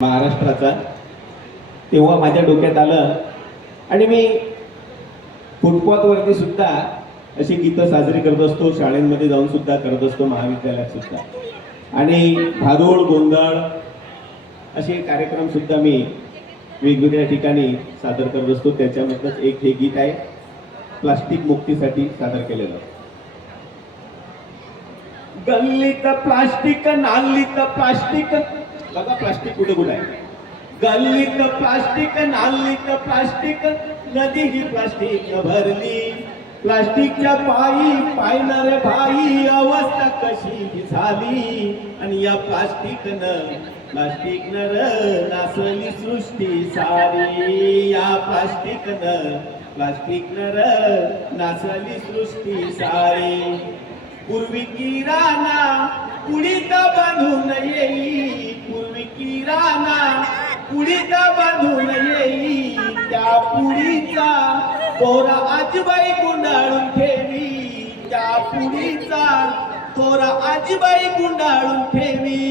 महाराष्ट्राचा, तेव्हा माझ्या डोक्यात आलं आणि मी फुटपाथवरती सुद्धा अशी गीतं साजरी करत असतो, शाळेमध्ये जाऊन सुद्धा करत असतो, महाविद्यालयात सुद्धा, आणि भारुड गोंधळ असे कार्यक्रम सुद्धा मी वेगवेगळ्या ठिकाणी सादर करत असतो. त्याच्यामधलंच एक हे गीत आहे, प्लास्टिक मुक्तीसाठी सादर केलेलं. गल्लीत प्लास्टिक, नालीत प्लास्टिक, बघा प्लास्टिक कुठे कुठे आहे. गल्लीत प्लास्टिक, नालीत प्लास्टिक, नदी ही प्लास्टिक भरली. प्लास्टिकच्या पायी पायणार भाई, अवस्था कशी झाली. आणि या प्लास्टिकनं र नासली सृष्टी सारी. या प्लास्टिकनं र नासली सृष्टी सारी. पूर्वी किराणा पुढीत बांधून येई, पूर्वी किराणा पुढीत बांधून येई. त्या पुढीचा तोरा आजीबाई गुंडाळून ठेवी. त्या पुढीचा तोरा आजीबाई गुंडाळून ठेवी.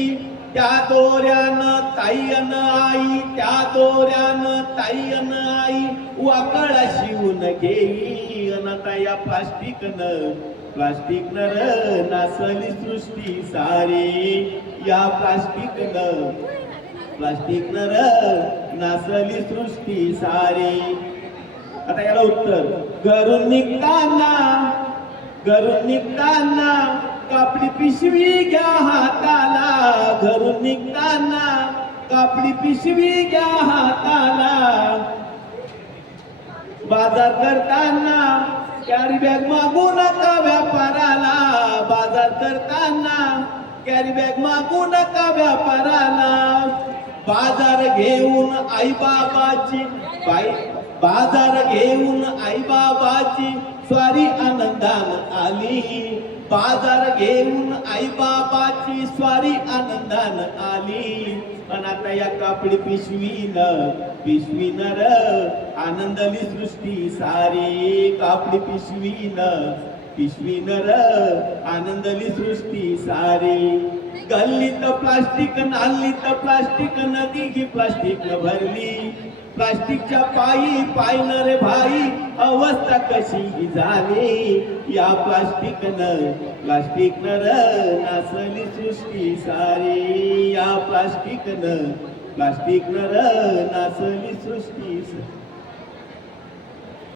त्या दोऱ्यानं ताई अन आई, त्या दोऱ्यानं ताई अन आई वाकळा शिवून घेई. अनता या प्लास्टिकनं र नासली सृष्टी सारी. या प्लास्टिकनं र नासली सृष्टी सारी. आता याला उत्तर, घरून निघताना कापडी पिशवी घ्या हाताला. घरून निघताना कापडी पिशवी घ्या हाताला. बाजार करताना कॅरी बॅग मागू नका व्यापाराला. बाजार करताना कॅरी बॅग मागू नका व्यापाराला. बाजार घेऊन आई बाबाची बाजार घेऊन आई बाबाची स्वारी आनंदान आली. बाजार घेऊन आई बाबाची स्वारी आनंदान आली. पण आता या कापडी पिशवीनं र आनंदली सृष्टी सारी. कापडी पिशवीनं र आनंदली सृष्टी सारी. गल्लीत प्लास्टिक, नालीत प्लास्टिक, नदी ही प्लास्टिक भरली. प्लास्टिकच्या पायी पायनं रे भाई, अवस्था कशी झाली. या प्लास्टिकनं र नासली सृष्टी सारी. या प्लास्टिकनं र नासली सृष्टी सारी.